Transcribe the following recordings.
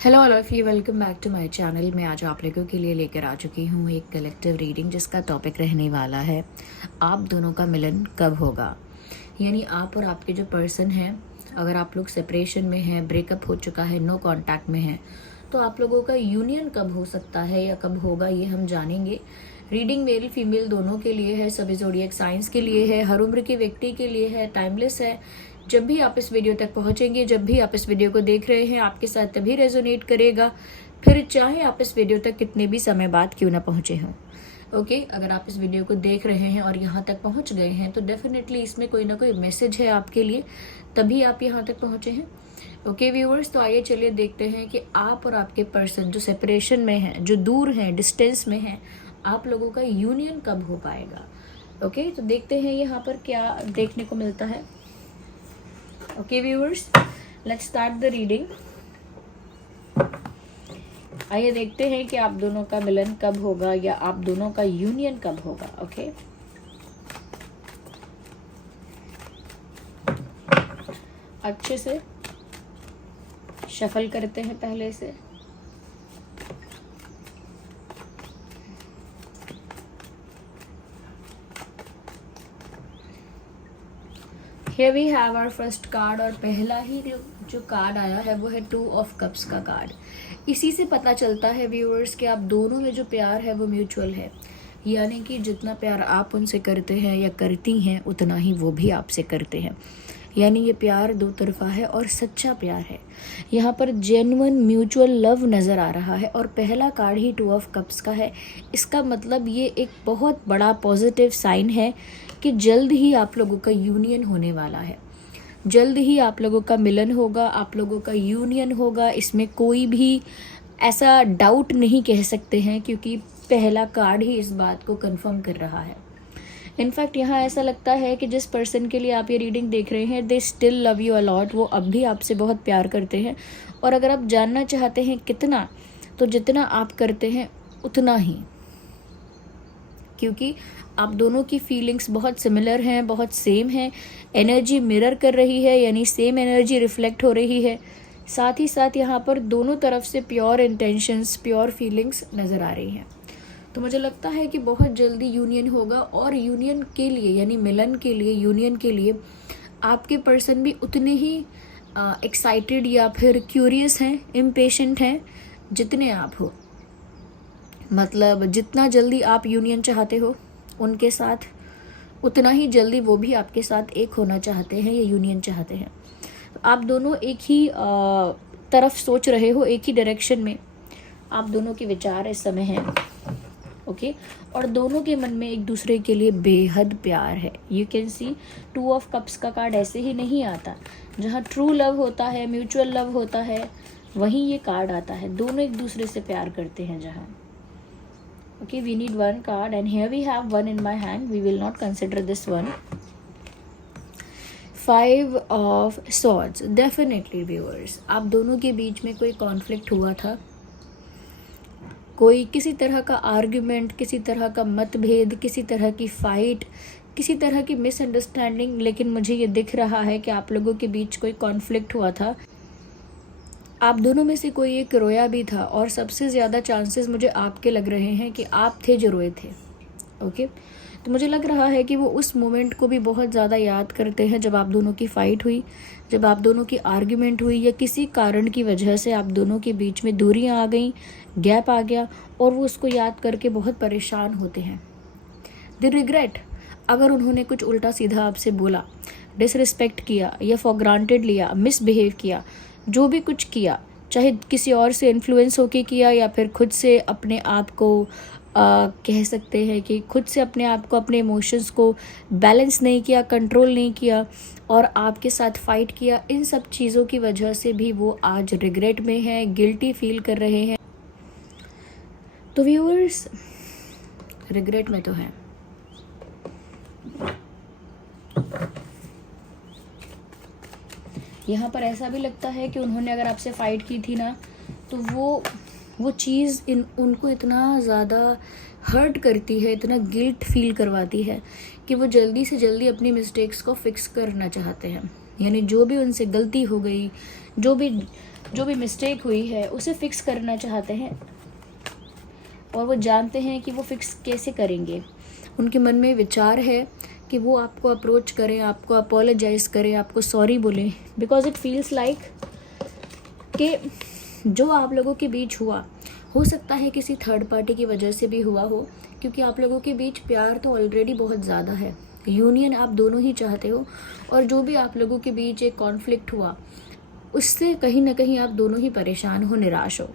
Hello all of you, welcome back to my channel. मैं आज आप लोगों के लिए लेकर आ चुकी हूँ एक कलेक्टिव रीडिंग जिसका टॉपिक रहने वाला है आप दोनों का मिलन कब होगा। यानी आप और आपके जो पर्सन हैं, अगर आप लोग सेपरेशन में हैं, ब्रेकअप हो चुका है, नो कांटेक्ट में हैं, तो आप लोगों का यूनियन कब हो सकता है या कब होगा ये हम जानेंगे। रीडिंग मेल फीमेल दोनों के लिए है, सभी ज़ोडिएक साइंस के लिए है, हर उम्र के व्यक्ति के लिए है, टाइमलेस है। जब भी आप इस वीडियो तक पहुंचेंगे, जब भी आप इस वीडियो को देख रहे हैं, आपके साथ तभी रेजोनेट करेगा, फिर चाहे आप इस वीडियो तक कितने भी समय बाद क्यों ना पहुंचे हों। ओके, अगर आप इस वीडियो को देख रहे हैं और यहाँ तक पहुँच गए हैं तो डेफिनेटली इसमें कोई ना कोई मैसेज है आपके लिए, तभी आप यहाँ तक पहुँचे हैं। ओके व्यूअर्स, तो आइए चलिए देखते हैं कि आप और आपके पर्सन जो सेपरेशन में हैं, जो दूर हैं, डिस्टेंस में हैं, आप लोगों का यूनियन कब हो पाएगा। ओके, तो देखते हैं यहाँ पर क्या देखने को मिलता है। Okay viewers, let's start the reading. आइए देखते हैं कि आप दोनों का मिलन कब होगा या आप दोनों का यूनियन कब होगा। ओके, अच्छे से शफल करते हैं पहले से। Here we have our first card, और पहला ही जो कार्ड आया है वो है 2 ऑफ कप्स का कार्ड। इसी से पता चलता है व्यूअर्स कि आप दोनों में जो प्यार है वो म्यूचुअल है, यानी कि जितना प्यार आप उनसे करते हैं या करती हैं उतना ही वो भी आपसे करते हैं। यानी ये प्यार दो तरफा है और सच्चा प्यार है। यहाँ पर जेन्युइन म्यूचुअल लव नज़र आ रहा है और पहला कार्ड ही 2 ऑफ कप्स का है। इसका मतलब ये एक बहुत बड़ा पॉजिटिव साइन है कि जल्द ही आप लोगों का यूनियन होने वाला है, जल्द ही आप लोगों का मिलन होगा, आप लोगों का यूनियन होगा। इसमें कोई भी ऐसा डाउट नहीं कह सकते हैं क्योंकि पहला कार्ड ही इस बात को कंफर्म कर रहा है। इनफैक्ट यहाँ ऐसा लगता है कि जिस पर्सन के लिए आप ये रीडिंग देख रहे हैं, they still love you a lot. वो अब भी आपसे बहुत प्यार करते हैं, और अगर आप जानना चाहते हैं कितना, तो जितना आप करते हैं उतना ही, क्योंकि आप दोनों की फीलिंग्स बहुत सिमिलर हैं, बहुत सेम हैं। एनर्जी मिरर कर रही है, यानी सेम एनर्जी रिफ्लेक्ट हो रही है। साथ ही साथ यहाँ पर दोनों तरफ से प्योर इंटेंशंस, प्योर फीलिंग्स नज़र आ रही हैं। तो मुझे लगता है कि बहुत जल्दी यूनियन होगा, और यूनियन के लिए यानी मिलन के लिए, यूनियन के लिए आपके पर्सन भी उतने ही एक्साइटेड या फिर क्यूरियस हैं, इम्पेशेंट हैं जितने आप हो। मतलब जितना जल्दी आप यूनियन चाहते हो उनके साथ, उतना ही जल्दी वो भी आपके साथ एक होना चाहते हैं या यूनियन चाहते हैं। तो आप दोनों एक ही तरफ सोच रहे हो, एक ही डायरेक्शन में आप दोनों के विचार इस समय हैं। ओके, और दोनों के मन में एक दूसरे के लिए बेहद प्यार है। You can see 2 of cups का कार्ड ऐसे ही नहीं आता। जहाँ ट्रू लव होता है, म्यूचुअल लव होता है, वहीं ये कार्ड आता है। दोनों एक दूसरे से प्यार करते हैं जहाँ। Okay, we need one card, and here we have one in my hand. We will not consider this one. 5 of Swords. Definitely viewers, आप दोनों के बीच में कोई कॉन्फ्लिक्ट हुआ था, कोई किसी तरह का आर्ग्यूमेंट, किसी तरह का मतभेद, किसी तरह की फाइट, किसी तरह की मिसअंडरस्टैंडिंग। लेकिन मुझे ये दिख रहा है कि आप लोगों के बीच कोई कॉन्फ्लिक्ट हुआ था। आप दोनों में से कोई एक रोया भी था, और सबसे ज़्यादा चांसेस मुझे आपके लग रहे हैं कि आप थे जो रोए थे। ओके, तो मुझे लग रहा है कि वो उस मोमेंट को भी बहुत ज़्यादा याद करते हैं जब आप दोनों की फ़ाइट हुई, जब आप दोनों की आर्ग्यूमेंट हुई, या किसी कारण की वजह से आप दोनों के बीच में दूरियां आ गई, गैप आ गया, और वो उसको याद करके बहुत परेशान होते हैं। द रिग्रेट, अगर उन्होंने कुछ उल्टा सीधा आपसे बोला, डिसरिस्पेक्ट किया या फॉर ग्रांटेड लिया, मिसबिहेव किया, जो भी कुछ किया, चाहे किसी और से इन्फ्लुएंस होके किया या फिर खुद से अपने आप को कह सकते हैं कि खुद से अपने आप को, अपने इमोशंस को बैलेंस नहीं किया, कंट्रोल नहीं किया, और आपके साथ फाइट किया, इन सब चीज़ों की वजह से भी वो आज रिग्रेट में हैं, गिल्टी फील कर रहे हैं। तो व्यूअर्स, रिग्रेट में तो हैं। यहाँ पर ऐसा भी लगता है कि उन्होंने अगर आपसे फ़ाइट की थी ना, तो वो चीज़ उनको इतना ज़्यादा हर्ट करती है, इतना गिल्ट फील करवाती है कि वो जल्दी से जल्दी अपनी मिस्टेक्स को फिक्स करना चाहते हैं। यानी जो भी उनसे गलती हो गई, जो भी जो भी मिस्टेक हुई है उसे फिक्स करना चाहते हैं, और वो जानते हैं कि वो फिक्स कैसे करेंगे। उनके मन में विचार है कि वो आपको अप्रोच करें, आपको अपोलोजाइज़ करें, आपको सॉरी बोलें, बिकॉज इट फील्स लाइक कि जो आप लोगों के बीच हुआ, हो सकता है किसी थर्ड पार्टी की वजह से भी हुआ हो, क्योंकि आप लोगों के बीच प्यार तो ऑलरेडी बहुत ज़्यादा है, यूनियन आप दोनों ही चाहते हो, और जो भी आप लोगों के बीच एक कॉन्फ्लिक्ट हुआ उससे कहीं ना कहीं आप दोनों ही परेशान हो, निराश हो।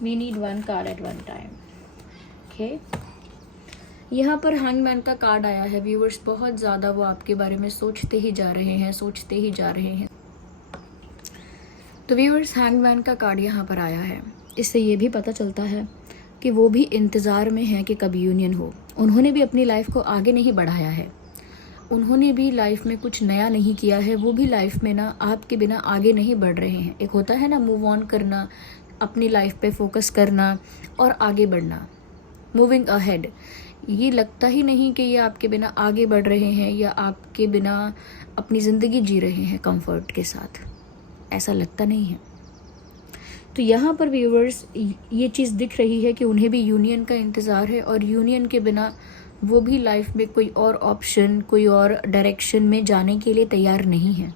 We need one card at one time. Okay. यहाँ पर हैंगमैन का कार्ड आया है व्यूअर्स। बहुत ज़्यादा वो आपके बारे में सोचते ही जा रहे हैं, सोचते ही जा रहे हैं। तो व्यूअर्स, हैंगमैन का कार्ड यहाँ पर आया है। इससे ये भी पता चलता है कि वो भी इंतज़ार में हैं कि कब यूनियन हो। उन्होंने भी अपनी लाइफ को आगे नहीं बढ़ाया है, उन्होंने भी लाइफ में कुछ नया नहीं किया है, वो भी लाइफ में ना आपके बिना आगे नहीं बढ़ रहे हैं। एक होता है ना मूव ऑन करना, अपनी लाइफ पे फोकस करना और आगे बढ़ना, मूविंग अहेड। ये लगता ही नहीं कि ये आपके बिना आगे बढ़ रहे हैं या आपके बिना अपनी ज़िंदगी जी रहे हैं कंफर्ट के साथ, ऐसा लगता नहीं है। तो यहाँ पर व्यूअर्स ये चीज़ दिख रही है कि उन्हें भी यूनियन का इंतज़ार है, और यूनियन के बिना वो भी लाइफ में कोई और ऑप्शन, कोई और डायरेक्शन में जाने के लिए तैयार नहीं है।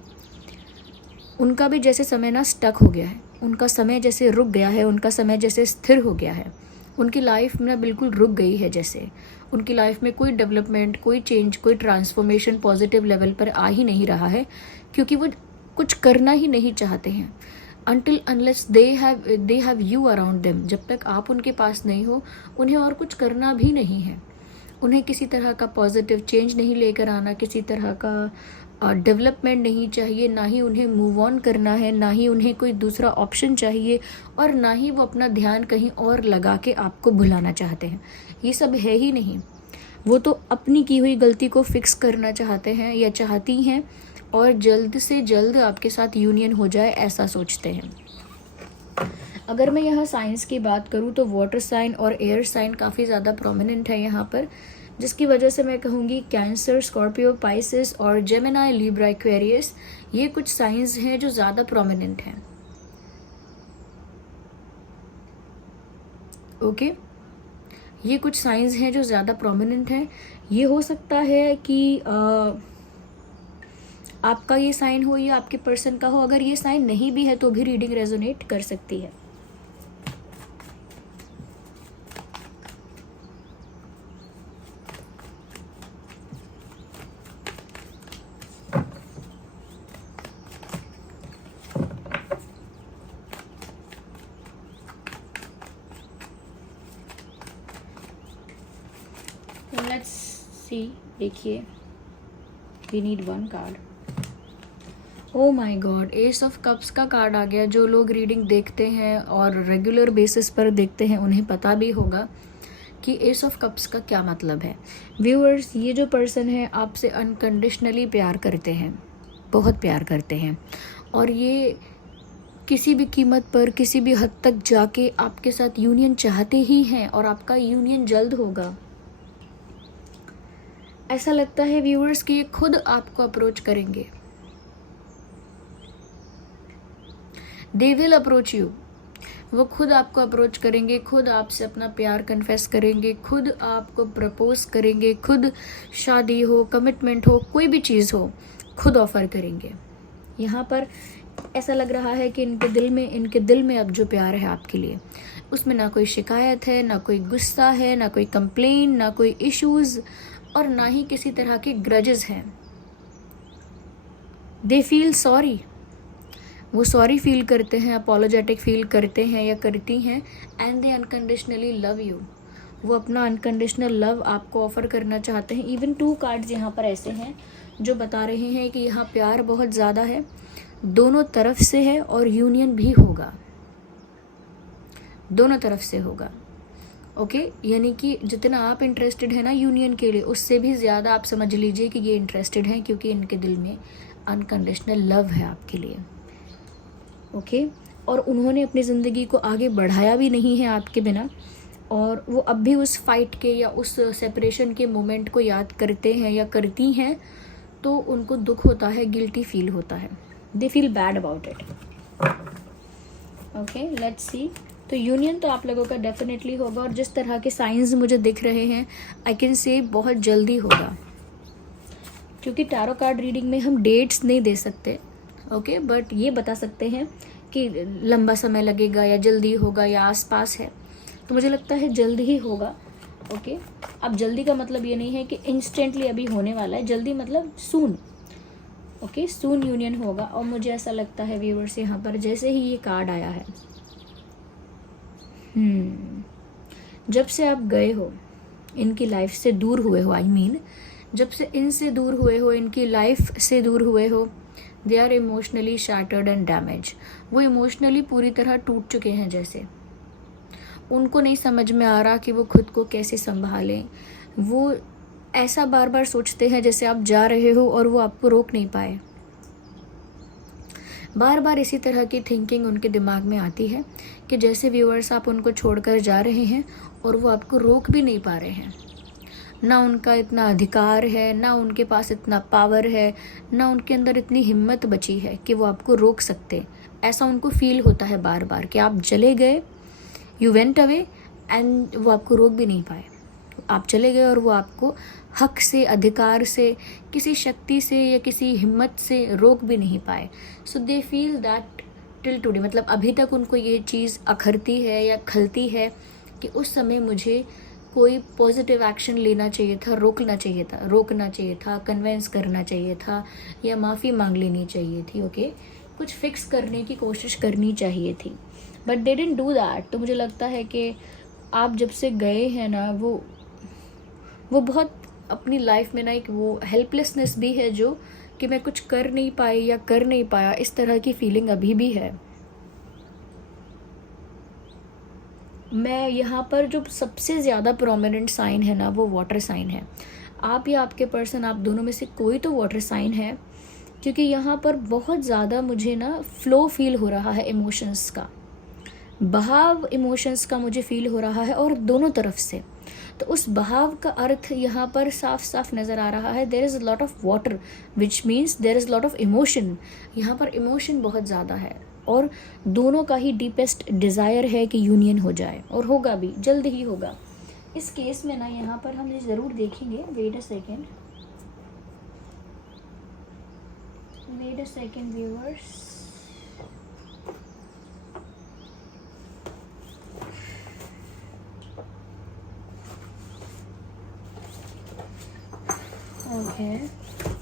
उनका भी जैसे समय ना स्टक हो गया है, उनका समय जैसे रुक गया है, उनका समय जैसे स्थिर हो गया है, उनकी लाइफ में बिल्कुल रुक गई है। जैसे उनकी लाइफ में कोई डेवलपमेंट, कोई चेंज, कोई ट्रांसफॉर्मेशन पॉजिटिव लेवल पर आ ही नहीं रहा है, क्योंकि वो कुछ करना ही नहीं चाहते हैं। Until unless they have you around them, जब तक आप उनके पास नहीं हो उन्हें और कुछ करना भी नहीं है। उन्हें किसी तरह का पॉजिटिव चेंज नहीं लेकर आना, किसी तरह का डेवलपमेंट नहीं चाहिए, ना ही उन्हें मूव ऑन करना है, ना ही उन्हें कोई दूसरा ऑप्शन चाहिए, और ना ही वो अपना ध्यान कहीं और लगा के आपको भुलाना चाहते हैं। ये सब है ही नहीं। वो तो अपनी की हुई गलती को फिक्स करना चाहते हैं या चाहती हैं, और जल्द से जल्द आपके साथ यूनियन हो जाए, ऐसा सोचते हैं। अगर मैं यहाँ साइंस की बात करूँ तो वाटर साइन और एयर साइन काफ़ी ज़्यादा प्रोमिनेंट है यहाँ पर, जिसकी वजह से मैं कहूँगी कैंसर, स्कॉर्पियो, पाइसेस और जेमिनाई, लिब्रा, एक्वेरियस, ये कुछ साइंस हैं जो ज़्यादा प्रोमिनेंट हैं। ओके, ये कुछ साइंस हैं जो ज़्यादा प्रोमिनेंट हैं। ये हो सकता है कि आपका ये साइन हो या आपके पर्सन का हो। अगर ये साइन नहीं भी है तो भी रीडिंग रेजोनेट कर सकती है। लेट्स सी, देखिए, we need one card. Oh my god, ace of cups का कार्ड आ गया। जो लोग रीडिंग देखते हैं और रेगुलर बेसिस पर देखते हैं उन्हें पता भी होगा कि एस ऑफ कप्स का क्या मतलब है। व्यूअर्स, ये जो पर्सन है आपसे अनकंडीशनली प्यार करते हैं, बहुत प्यार करते हैं, और ये किसी भी कीमत पर, किसी भी हद तक जाके आपके साथ यूनियन चाहते ही हैं, और आपका यूनियन जल्द होगा। ऐसा लगता है व्यूअर्स कि ये खुद आपको अप्रोच करेंगे। They will approach you. वो खुद आपको अप्रोच करेंगे, खुद आपसे अपना प्यार कन्फेस करेंगे, खुद आपको प्रपोज करेंगे, खुद शादी हो, कमिटमेंट हो, कोई भी चीज़ हो, खुद ऑफर करेंगे। यहाँ पर ऐसा लग रहा है कि इनके दिल में अब जो प्यार है आपके लिए, उसमें ना कोई शिकायत है, ना कोई गुस्सा है, ना कोई कंप्लेन, ना कोई इश्यूज़, और ना ही किसी तरह के ग्रजेस हैं। दे फील सॉरी, वो सॉरी फील करते हैं, अपोलोजेटिक फील करते हैं या करती हैं, and they unconditionally love you. वो अपना अनकंडीशनल लव आपको ऑफर करना चाहते हैं। इवन 2 कार्ड्स यहाँ पर ऐसे हैं जो बता रहे हैं कि यहाँ प्यार बहुत ज़्यादा है, दोनों तरफ से है, और यूनियन भी होगा, दोनों तरफ से होगा। ओके, यानी कि जितना आप इंटरेस्टेड है ना यूनियन के लिए, उससे भी ज़्यादा आप समझ लीजिए कि ये इंटरेस्टेड हैं, क्योंकि इनके दिल में अनकंडीशनल लव है आपके लिए। ओके, और उन्होंने अपनी ज़िंदगी को आगे बढ़ाया भी नहीं है आपके बिना, और वो अब भी उस फाइट के या उस सेपरेशन के मोमेंट को याद करते हैं या करती हैं, तो उनको दुख होता है, गिल्टी फील होता है, they feel bad about it. Okay, let's see. तो यूनियन तो आप लोगों का डेफिनेटली होगा, और जिस तरह के साइंस मुझे दिख रहे हैं आई कैन से बहुत जल्दी होगा, क्योंकि टैरो कार्ड रीडिंग में हम डेट्स नहीं दे सकते, ओके, बट ये बता सकते हैं कि लंबा समय लगेगा या जल्दी होगा या आसपास है। तो मुझे लगता है जल्दी ही होगा, ओके। अब जल्दी का मतलब ये नहीं है कि इंस्टेंटली अभी होने वाला है, जल्दी मतलब सून, ओके, सून यूनियन होगा। और मुझे ऐसा लगता है व्यूअर्स, यहाँ पर जैसे ही ये कार्ड आया है, जब से आप गए हो इनकी लाइफ से दूर हुए हो, आई मीन जब से इनसे दूर हुए हो, इनकी लाइफ से दूर हुए हो, they are emotionally shattered and damage. वो इमोशनली पूरी तरह टूट चुके हैं, जैसे उनको नहीं समझ में आ रहा कि वो खुद को कैसे संभालें। वो ऐसा बार बार सोचते हैं जैसे आप जा रहे हो और वो आपको रोक नहीं पाए। बार बार इसी तरह की थिंकिंग उनके दिमाग में आती है कि जैसे व्यूअर्स आप उनको छोड़कर जा रहे हैं और वो आपको रोक भी नहीं पा रहे हैं। ना उनका इतना अधिकार है, ना उनके पास इतना पावर है, ना उनके अंदर इतनी हिम्मत बची है कि वो आपको रोक सकते। ऐसा उनको फील होता है बार बार कि आप चले गए, यू वेंट अवे, एंड वो आपको रोक भी नहीं पाए। आप चले गए और वो आपको हक से, अधिकार से, किसी शक्ति से या किसी हिम्मत से रोक भी नहीं पाए। So they feel that till today, मतलब अभी तक उनको ये चीज़ अखरती है या खलती है कि उस समय मुझे कोई पॉजिटिव एक्शन लेना चाहिए था, रोकना चाहिए था, कन्विंस करना चाहिए था, या माफ़ी मांग लेनी चाहिए थी, ओके, कुछ फिक्स करने की कोशिश करनी चाहिए थी, but they didn't do that. तो मुझे लगता है कि आप जब से गए हैं ना, वो बहुत अपनी लाइफ में ना एक वो हेल्पलेसनेस भी है, जो कि मैं कुछ कर नहीं पाई या कर नहीं पाया, इस तरह की फीलिंग अभी भी है। मैं यहाँ पर जो सबसे ज़्यादा प्रोमिनेंट साइन है ना, वो वाटर साइन है। आप या आपके पर्सन, आप दोनों में से कोई तो वाटर साइन है, क्योंकि यहाँ पर बहुत ज़्यादा मुझे ना फ्लो फील हो रहा है, इमोशंस का बहाव, इमोशंस का मुझे फील हो रहा है, और दोनों तरफ से। तो उस बहाव का अर्थ यहाँ पर साफ साफ नज़र आ रहा है, there is a lot of water which means there is lot of emotion. यहाँ पर इमोशन बहुत ज़्यादा है, और दोनों का ही डीपेस्ट डिज़ायर है कि यूनियन हो जाए, और होगा भी, जल्द ही होगा। इस केस में ना यहाँ पर हम ये ज़रूर देखेंगे, wait a second viewers. Okay,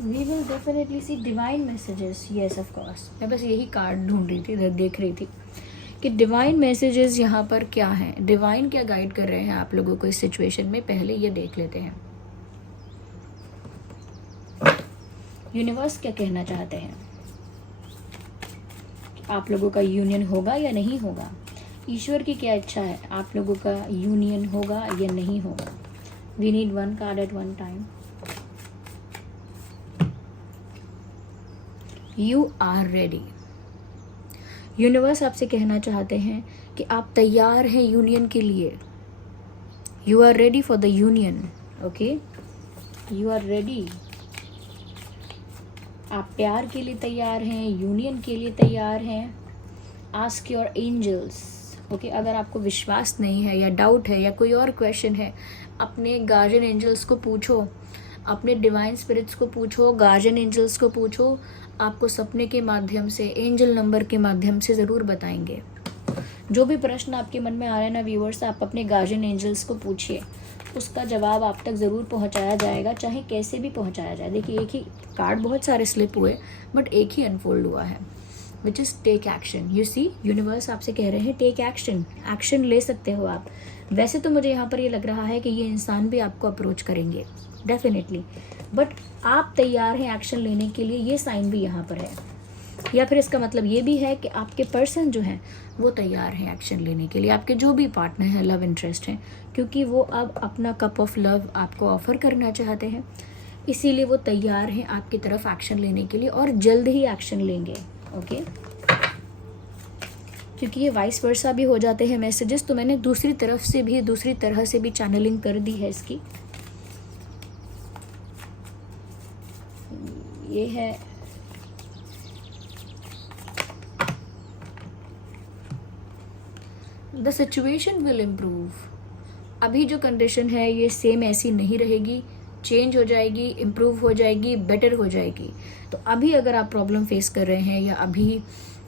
we will definitely see divine messages. Yes, of course. मैं बस यही कार्ड ढूंढ रही थी, इधर देख रही थी कि डिवाइन मैसेजेस यहाँ पर क्या हैं, डिवाइन क्या गाइड कर रहे हैं आप लोगों को इस सिचुएशन में। पहले ये देख लेते हैं यूनिवर्स क्या कहना चाहते हैं, आप लोगों का यूनियन होगा या नहीं होगा। ईश्वर की क्या इच्छा है, आप लोगों का यूनियन होगा या नहीं होगा। We need one card at one time. You are ready. Universe आपसे कहना चाहते हैं कि आप तैयार हैं यूनियन के लिए। You are ready for the union, okay, you are ready. आप प्यार के लिए तैयार हैं, यूनियन के लिए तैयार हैं। Ask your angels, okay. अगर आपको विश्वास नहीं है या डाउट है या कोई और क्वेश्चन है, अपने गार्जियन एंजल्स को पूछो, अपने डिवाइन स्पिरिट्स को पूछो, गार्जियन एंजल्स को पूछो। आपको सपने के माध्यम से, एंजल नंबर के माध्यम से ज़रूर बताएंगे। जो भी प्रश्न आपके मन में आ रहे हैं ना व्यूअर्स, आप अपने गार्जियन एंजल्स को पूछिए, उसका जवाब आप तक ज़रूर पहुंचाया जाएगा, चाहे कैसे भी पहुंचाया जाए। देखिए, एक ही कार्ड, बहुत सारे स्लिप हुए, बट एक ही अनफोल्ड हुआ है, which is take action. You see, universe आपसे कह रहे हैं टेक एक्शन, एक्शन ले सकते हो आप। वैसे तो मुझे यहाँ पर ये लग रहा है कि ये इंसान भी आपको अप्रोच करेंगे डेफिनेटली, बट आप तैयार हैं एक्शन लेने के लिए, ये साइन भी यहाँ पर है। या फिर इसका मतलब ये भी है कि आपके पर्सन जो हैं वो तैयार हैं एक्शन लेने के लिए, आपके जो भी पार्टनर हैं, लव इंटरेस्ट हैं, क्योंकि वो अब अपना कप ऑफ लव आपको ऑफर करना चाहते हैं, इसीलिए वो तैयार हैं आपकी तरफ एक्शन लेने के लिए, और जल्द ही एक्शन लेंगे, ओके। क्योंकि ये वाइस वर्सा भी हो जाते हैं मैसेजेस, तो मैंने दूसरी तरह से भी चैनलिंग कर दी है इसकी। ये है द सिचुएशन विल इम्प्रूव। अभी जो कंडीशन है ये सेम ऐसी नहीं रहेगी, चेंज हो जाएगी, इम्प्रूव हो जाएगी, बेटर हो जाएगी। तो अभी अगर आप प्रॉब्लम फेस कर रहे हैं या अभी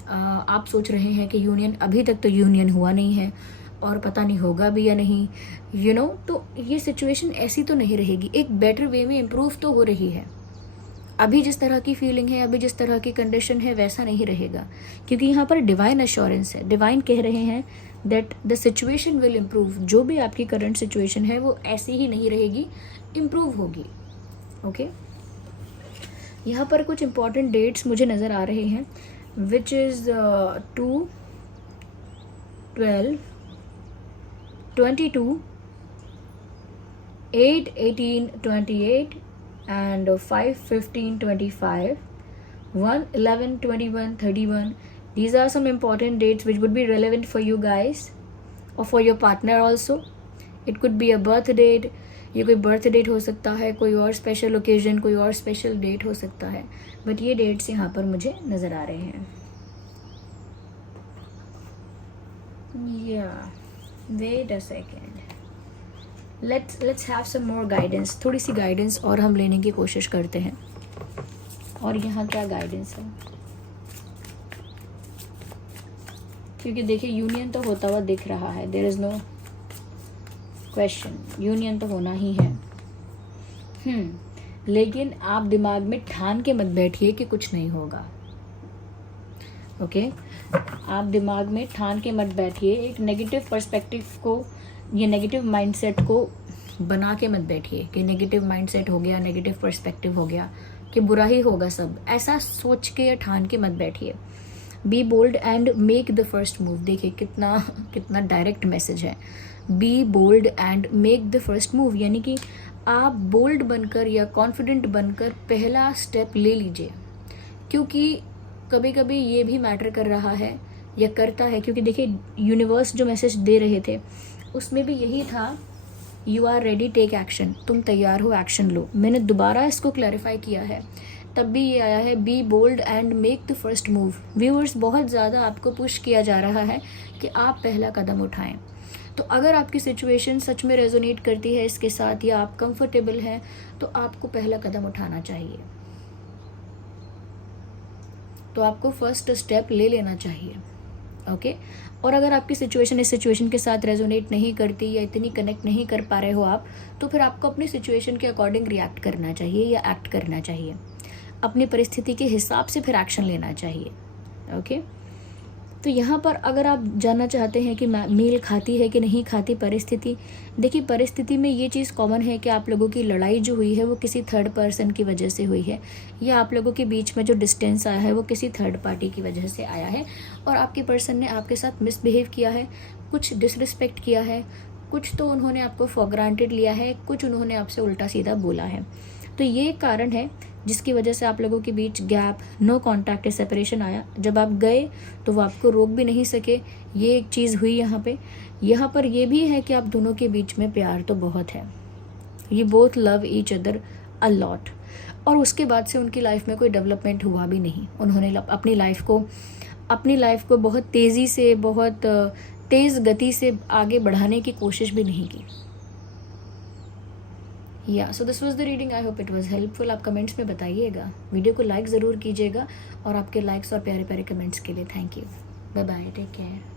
आप सोच रहे हैं कि यूनियन, अभी तक तो यूनियन हुआ नहीं है और पता नहीं होगा भी या नहीं, तो ये सिचुएशन ऐसी तो नहीं रहेगी, एक बेटर वे में इम्प्रूव तो हो रही है। अभी जिस तरह की फीलिंग है, अभी जिस तरह की कंडीशन है, वैसा नहीं रहेगा, क्योंकि यहाँ पर डिवाइन अश्योरेंस है। डिवाइन कह रहे हैं that the situation will improve. जो भी आपकी करंट सिचुएशन है वो ऐसी ही नहीं रहेगी, इम्प्रूव होगी। ओके, यहाँ पर कुछ इंपॉर्टेंट डेट्स मुझे नज़र आ रहे हैं, which is 2, 12, 22, 8, 18, 28 and 5, 15, 25, 1, 11, 21, 31. These are some important dates which would be relevant for you guys or for your partner also. It could be a birth date, ये कोई बर्थ डेट हो सकता है, कोई और स्पेशल ओकेजन, कोई और स्पेशल डेट हो सकता है, बट ये डेट्स यहाँ पर मुझे नज़र आ रहे हैं। Wait a second, let's have some more guidance. थोड़ी सी गाइडेंस और हम लेने की कोशिश करते हैं। और यहाँ क्या गाइडेंस है, क्योंकि देखिए यूनियन तो होता हुआ दिख रहा है, there is no question, union तो होना ही है। लेकिन आप दिमाग में ठान के मत बैठिए कि कुछ नहीं होगा। ओके, आप दिमाग में ठान के मत बैठिए, एक नेगेटिव पर्सपेक्टिव को, ये नेगेटिव माइंडसेट को बना के मत बैठिए कि नेगेटिव माइंडसेट हो गया, नेगेटिव पर्सपेक्टिव हो गया कि बुरा ही होगा सब, ऐसा सोच के या ठान के मत बैठिए। Be bold and make the first move. देखिए कितना डायरेक्ट मैसेज है। Be bold and make the first move, यानी कि आप बोल्ड बनकर या कॉन्फिडेंट बनकर पहला स्टेप ले लीजिए, क्योंकि कभी कभी ये भी मैटर कर रहा है या करता है, क्योंकि देखिए यूनिवर्स जो मैसेज दे रहे थे उसमें भी यही था, you are ready, take action. तुम तैयार हो, एक्शन लो। मैंने दोबारा इसको क्लैरिफाई किया है, तब भी ये आया है, be bold and make the first move. Viewers, बहुत ज़्यादा आपको पुश किया जा रहा है कि आप पहला कदम उठाएं। तो अगर आपकी सिचुएशन सच में रेजोनेट करती है इसके साथ या आप कंफर्टेबल हैं, तो आपको पहला कदम उठाना चाहिए, तो आपको फर्स्ट स्टेप ले लेना चाहिए। ओके, और अगर आपकी सिचुएशन इस सिचुएशन के साथ रेजोनेट नहीं करती या इतनी कनेक्ट नहीं कर पा रहे हो आप, तो फिर आपको अपनी सिचुएशन के अकॉर्डिंग रिएक्ट करना चाहिए या एक्ट करना चाहिए, अपनी परिस्थिति के हिसाब से फिर एक्शन लेना चाहिए। ओके, तो यहाँ पर अगर आप जानना चाहते हैं कि मेल खाती है कि नहीं खाती परिस्थिति, देखिए परिस्थिति में ये चीज़ कॉमन है कि आप लोगों की लड़ाई जो हुई है वो किसी थर्ड पर्सन की वजह से हुई है, या आप लोगों के बीच में जो डिस्टेंस आया है वो किसी थर्ड पार्टी की वजह से आया है, और आपके पर्सन ने आपके साथ मिसबिहेव किया है, कुछ डिसरिस्पेक्ट किया है, कुछ तो उन्होंने आपको फॉर ग्रांटेड लिया है, कुछ उन्होंने आपसे उल्टा सीधा बोला है। तो ये कारण है जिसकी वजह से आप लोगों के बीच गैप, नो कॉन्टैक्ट, सेपरेशन आया। जब आप गए तो वो आपको रोक भी नहीं सके, ये एक चीज़ हुई यहाँ पर ये भी है कि आप दोनों के बीच में प्यार तो बहुत है, ये both love each other a lot, और उसके बाद से उनकी लाइफ में कोई डेवलपमेंट हुआ भी नहीं। उन्होंने अपनी लाइफ को बहुत तेज़ी से, बहुत तेज़ गति से आगे बढ़ाने की कोशिश भी नहीं की। So this was the reading, I hope it was helpful. आप कमेंट्स में बताइएगा, वीडियो को लाइक ज़रूर कीजिएगा, और आपके लाइक्स और प्यारे प्यारे कमेंट्स के लिए thank you. Bye bye, take care.